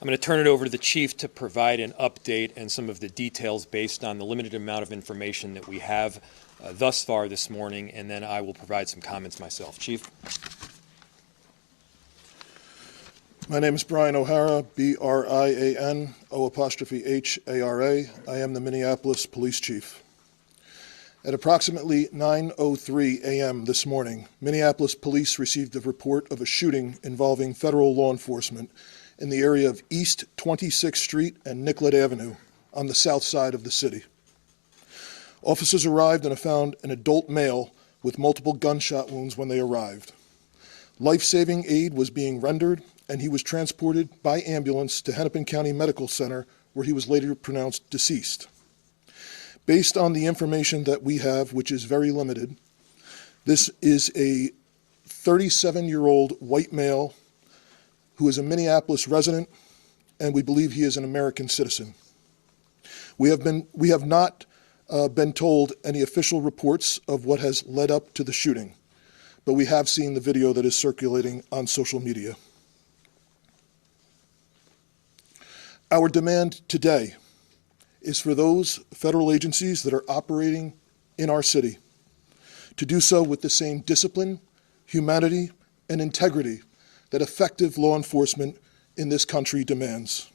I'm going to turn it over to the Chief to provide an update and some of the details based on the limited amount of information that we have thus far this morning, and then I will provide some comments myself. Chief. My name is Brian O'Hara, B-R-I-A-N, O''H-A-R-A. I am the Minneapolis Police Chief. At approximately 9:03 a.m. this morning, Minneapolis Police received a report of a shooting involving federal law enforcement in the area of East 26th Street and Nicollet Avenue on the south side of the city. Officers arrived and found an adult male with multiple gunshot wounds when they arrived. Life-saving aid was being rendered, and he was transported by ambulance to Hennepin County Medical Center, where he was later pronounced deceased. Based on the information that we have, which is very limited, this is a 37-year-old white male who is a Minneapolis resident, and we believe he is an American citizen. We have not been told any official reports of what has led up to the shooting, but we have seen the video that is circulating on social media. Our demand today is for those federal agencies that are operating in our city to do so with the same discipline, humanity, and integrity that effective law enforcement in this country demands.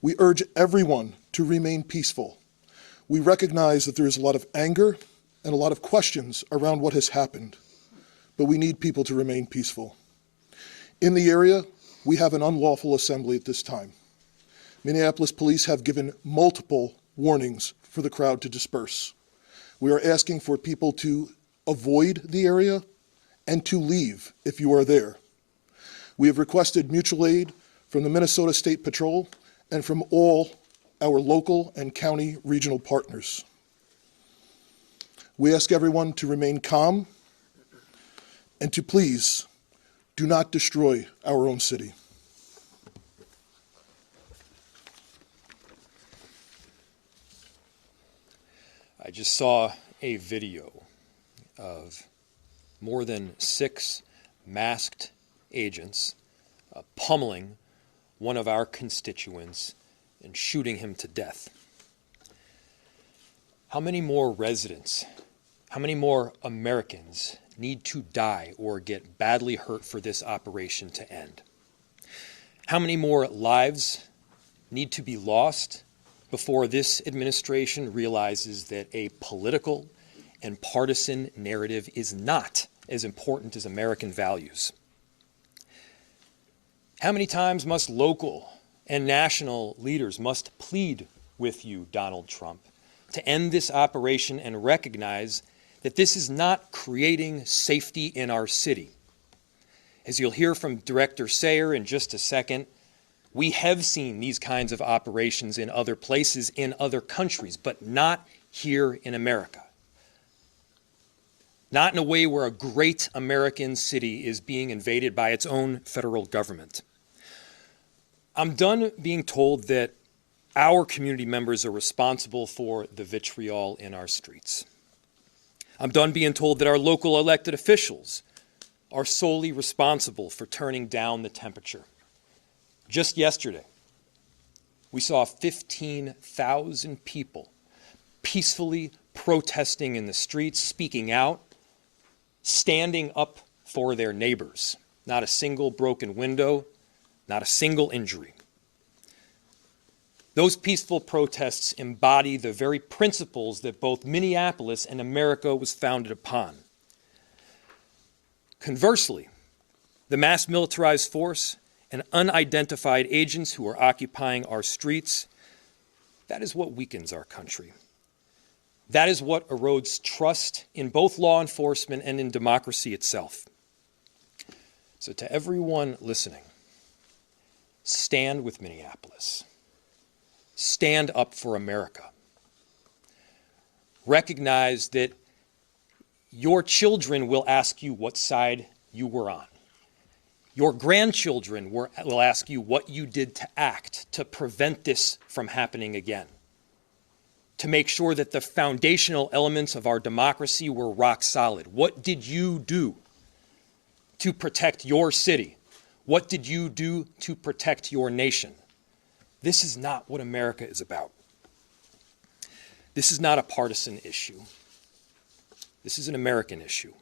We urge everyone to remain peaceful. We recognize that there is a lot of anger and a lot of questions around what has happened, but we need people to remain peaceful. In the area, we have an unlawful assembly at this time. Minneapolis police have given multiple warnings for the crowd to disperse. We are asking for people to avoid the area and to leave if you are there. We have requested mutual aid from the Minnesota State Patrol and from all our local and county regional partners. We ask everyone to remain calm and to please do not destroy our own city. I just saw a video of more than 6 masked agents pummeling one of our constituents and shooting him to death. How many more residents, how many more Americans need to die or get badly hurt for this operation to end? How many more lives need to be lost before this administration realizes that a political and partisan narrative is not as important as American values? How many times must local and national leaders must plead with you, Donald Trump, to end this operation and recognize that this is not creating safety in our city? As you'll hear from Director Sayer in just a second, we have seen these kinds of operations in other places, in other countries, but not here in America. Not in a way where a great American city is being invaded by its own federal government. I'm done being told that our community members are responsible for the vitriol in our streets. I'm done being told that our local elected officials are solely responsible for turning down the temperature. Just yesterday, we saw 15,000 people peacefully protesting in the streets, speaking out, standing up for their neighbors. Not a single broken window, not a single injury. Those peaceful protests embody the very principles that both Minneapolis and America was founded upon. Conversely, the mass militarized force and unidentified agents who are occupying our streets, that is what weakens our country. That is what erodes trust in both law enforcement and in democracy itself. So to everyone listening, stand with Minneapolis. Stand up for America. Recognize that your children will ask you what side you were on. Your grandchildren will ask you what you did to act to prevent this from happening again, to make sure that the foundational elements of our democracy were rock solid. What did you do to protect your city? What did you do to protect your nation? This is not what America is about. This is not a partisan issue. This is an American issue.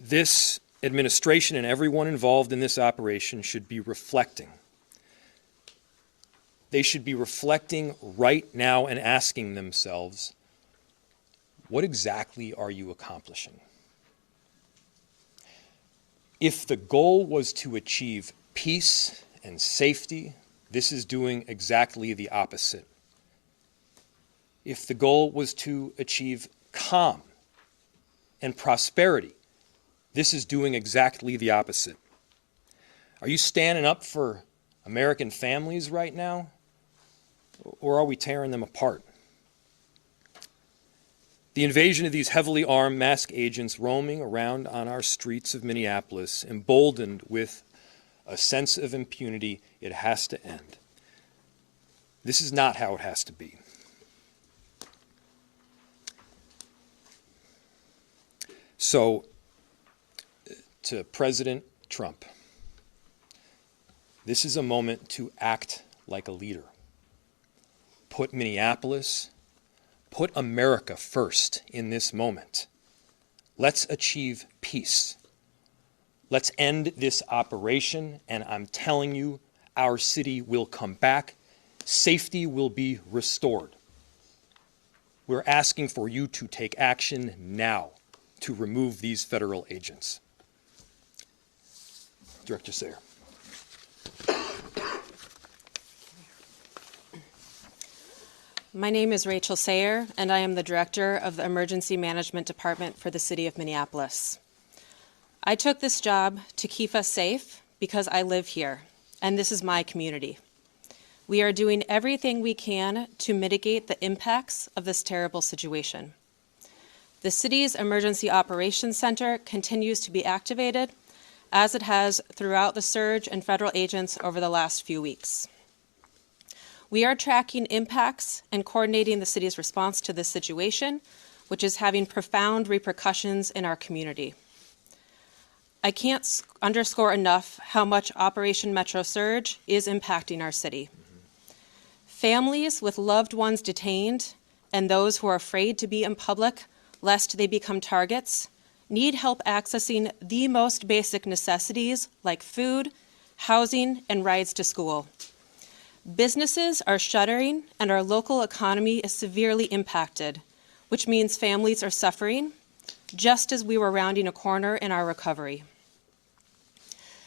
This administration and everyone involved in this operation should be reflecting. They should be reflecting right now and asking themselves, what exactly are you accomplishing? If the goal was to achieve peace and safety, this is doing exactly the opposite. If the goal was to achieve calm and prosperity, this is doing exactly the opposite. Are you standing up for American families right now, or are we tearing them apart? The invasion of these heavily armed masked agents roaming around on our streets of Minneapolis, emboldened with a sense of impunity, it has to end. This is not how it has to be. So, to President Trump, this is a moment to act like a leader. Put Minneapolis, put America first in this moment. Let's achieve peace. Let's end this operation, and I'm telling you, our city will come back. Safety will be restored. We're asking for you to take action now to remove these federal agents. Director Sayer. My name is Rachel Sayer, and I am the Director of the Emergency Management Department for the City of Minneapolis. I took this job to keep us safe because I live here, and this is my community. We are doing everything we can to mitigate the impacts of this terrible situation. The city's Emergency Operations Center continues to be activated, as it has throughout the surge in federal agents over the last few weeks. We are tracking impacts and coordinating the city's response to this situation, which is having profound repercussions in our community. I can't underscore enough how much Operation Metro Surge is impacting our city. Families with loved ones detained and those who are afraid to be in public lest they become targets need help accessing the most basic necessities like food, housing, and rides to school. Businesses are shuttering and our local economy is severely impacted, which means families are suffering, just as we were rounding a corner in our recovery.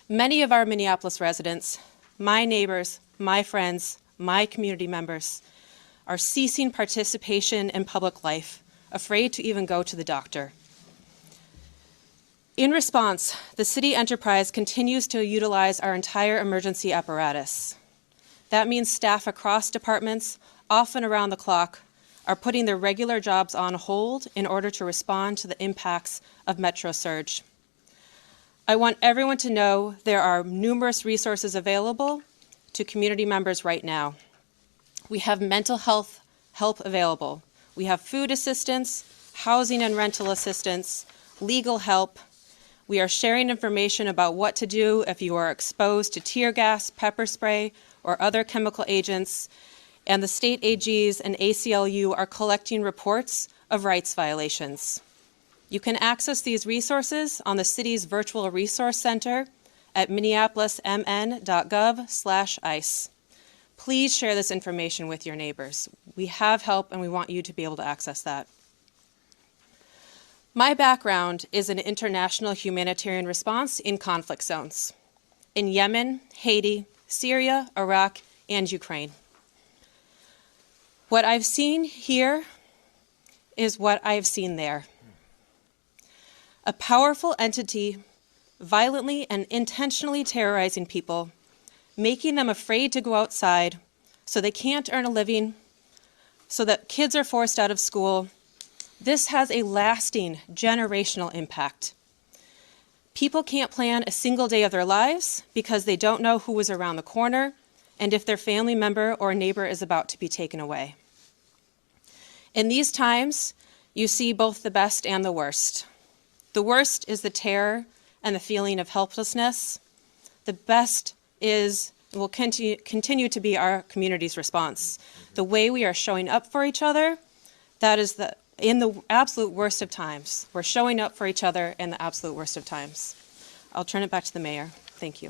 Many of our Minneapolis residents, my neighbors, my friends, my community members, are ceasing participation in public life, afraid to even go to the doctor. In response, the city enterprise continues to utilize our entire emergency apparatus. That means staff across departments, often around the clock, are putting their regular jobs on hold in order to respond to the impacts of Metro Surge. I want everyone to know there are numerous resources available to community members right now. We have mental health help available. We have food assistance, housing and rental assistance, legal help. We are sharing information about what to do if you are exposed to tear gas, pepper spray, or other chemical agents, and the state AGs and ACLU are collecting reports of rights violations. You can access these resources on the city's virtual resource center at minneapolismn.gov/ICE. Please share this information with your neighbors. We have help and we want you to be able to access that. My background is in international humanitarian response in conflict zones, in Yemen, Haiti, Syria, Iraq, and Ukraine. What I've seen here is what I've seen there. A powerful entity violently and intentionally terrorizing people, making them afraid to go outside so they can't earn a living, so that kids are forced out of school. This has a lasting generational impact. People can't plan a single day of their lives because they don't know who is around the corner and if their family member or neighbor is about to be taken away. In these times, you see both the best and the worst. The worst is the terror and the feeling of helplessness. The best is will continue to be our community's response. The way we are showing up for each other, that is in the absolute worst of times. We're showing up for each other in the absolute worst of times. I'll turn it back to the mayor. Thank you.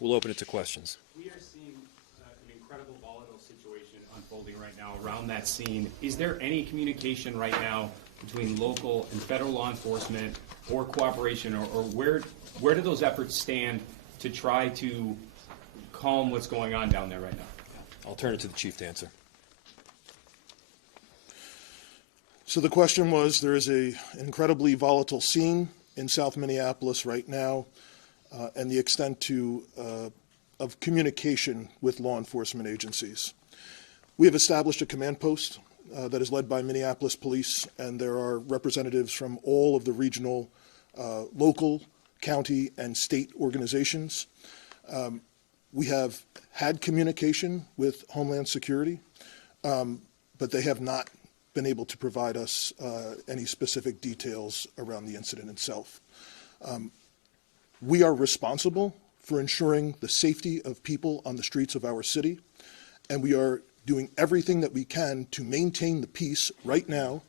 We'll open it to questions. We are seeing an incredible volatile situation unfolding right now around that scene. Is there any communication right now between local and federal law enforcement or cooperation, or where do those efforts stand to try to calm what's going on down there right now? I'll turn it to the chief to answer. So the question was, there is an incredibly volatile scene in South Minneapolis right now, and the extent of communication with law enforcement agencies. We have established a command post that is led by Minneapolis Police, and there are representatives from all of the regional, local, county, and state organizations. We have had communication with Homeland Security, but they have not been able to provide us any specific details around the incident itself. We are responsible for ensuring the safety of people on the streets of our city, and we are doing everything that we can to maintain the peace right now,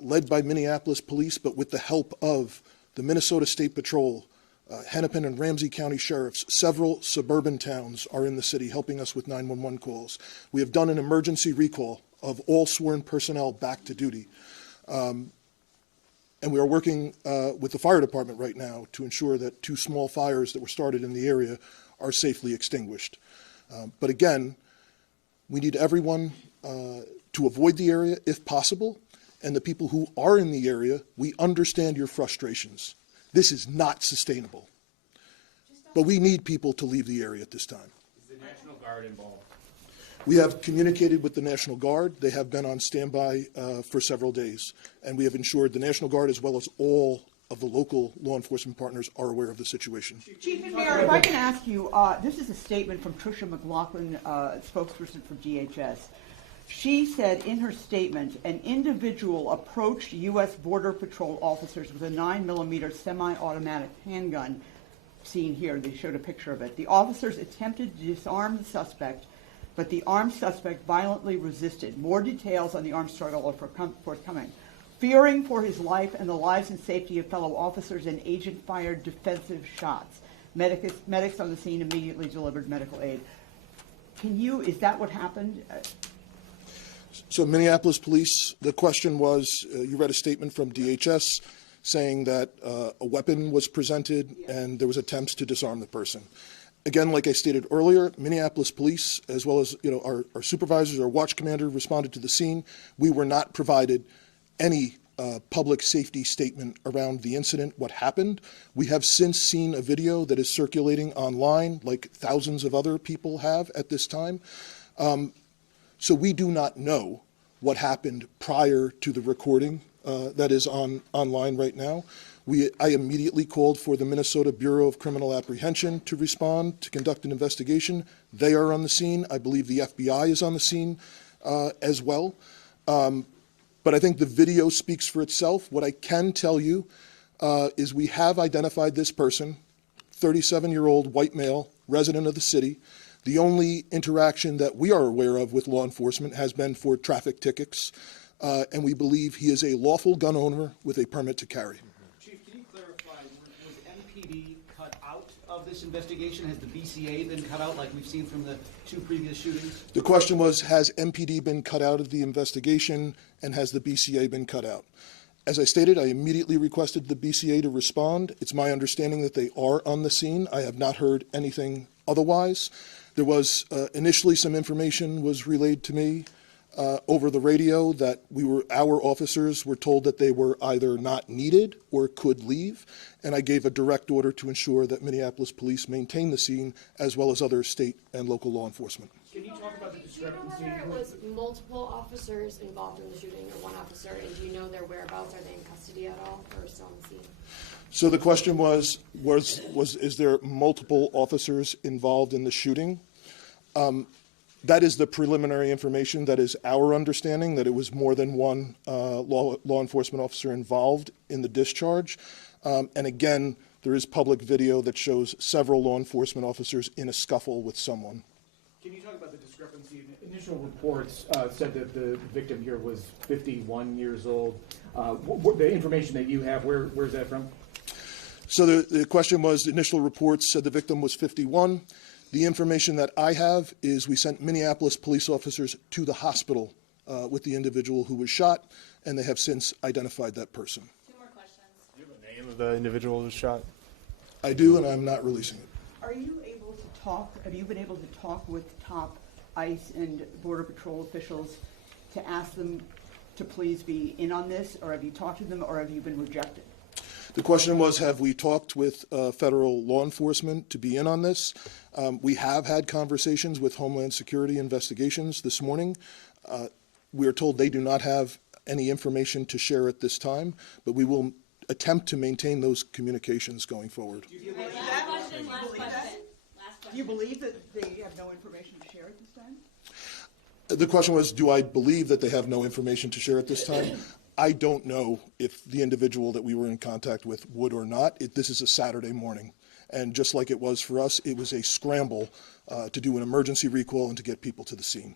led by Minneapolis Police, but with the help of the Minnesota State Patrol, Hennepin and Ramsey County Sheriffs. Several suburban towns are in the city helping us with 911 calls. We have done an emergency recall of all sworn personnel back to duty. And we are working with the fire department right now to ensure that 2 small fires that were started in the area are safely extinguished. But again, we need everyone to avoid the area if possible, and the people who are in the area, we understand your frustrations. This is not sustainable. But we need people to leave the area at this time. Is the National Guard involved? We have communicated with the National Guard. They have been on standby for several days, and we have ensured the National Guard, as well as all of the local law enforcement partners, are aware of the situation. Chief and Mayor, if I can ask you, this is a statement from Tricia McLaughlin, spokesperson for DHS. She said in her statement, an individual approached U.S. Border Patrol officers with a 9mm semi-automatic handgun, seen here, they showed a picture of it. The officers attempted to disarm the suspect, but the armed suspect violently resisted. More details on the armed struggle are forthcoming. Fearing for his life and the lives and safety of fellow officers, an agent fired defensive shots. Medics on the scene immediately delivered medical aid. Is that what happened? So Minneapolis Police, the question was, you read a statement from DHS saying that a weapon was presented and there was attempts to disarm the person. Again, like I stated earlier, Minneapolis Police, as well as our supervisors, our watch commander, responded to the scene. We were not provided any public safety statement around the incident, what happened. We have since seen a video that is circulating online, like thousands of other people have at this time. So we do not know what happened prior to the recording that is online right now. I immediately called for the Minnesota Bureau of Criminal Apprehension to respond, to conduct an investigation. They are on the scene. I believe the FBI is on the scene as well. But I think the video speaks for itself. What I can tell you is we have identified this person, 37-year-old white male, resident of the city. The only interaction that we are aware of with law enforcement has been for traffic tickets, and we believe he is a lawful gun owner with a permit to carry. Chief, can you clarify, was MPD cut out of this investigation? Has the BCA been cut out like we've seen from the 2 previous shootings? The question was, has MPD been cut out of the investigation, and has the BCA been cut out? As I stated, I immediately requested the BCA to respond. It's my understanding that they are on the scene. I have not heard anything otherwise. There was initially some information was relayed to me over the radio that our officers were told that they were either not needed or could leave, and I gave a direct order to ensure that Minneapolis Police maintain the scene, as well as other state and local law enforcement. Can you talk about the discrepancy? Do you know whether it was multiple officers involved in the shooting or one officer, and do you know their whereabouts? Are they in custody at all or still on the scene? So the question was is there multiple officers involved in the shooting? That is the preliminary information. That is our understanding, that it was more than one law enforcement officer involved in the discharge. And again, There is public video that shows several law enforcement officers in a scuffle with someone. Can you talk about the discrepancy? Initial reports said that the victim here was 51 years old. The information that you have, where's that from? So the question was, the initial reports said the victim was 51. The information that I have is we sent Minneapolis police officers to the hospital with the individual who was shot, and they have since identified that person. Two more questions. Do you have a name of the individual who was shot? I do, and I'm not releasing it. Are you able to talk, have you been able to talk with top ICE and Border Patrol officials to ask them to please be in on this, or have you talked to them, or have you been rejected? The question was, have we talked with federal law enforcement to be in on this? We have had conversations with Homeland Security Investigations this morning. We are told they do not have any information to share at this time, but we will attempt to maintain those communications going forward. Last question. Do you believe that they have no information to share at this time? The question was, do I believe that they have no information to share at this time? I don't know if the individual that we were in contact with would or not. This is a Saturday morning. And just like it was for us, it was a scramble to do an emergency recall and to get people to the scene.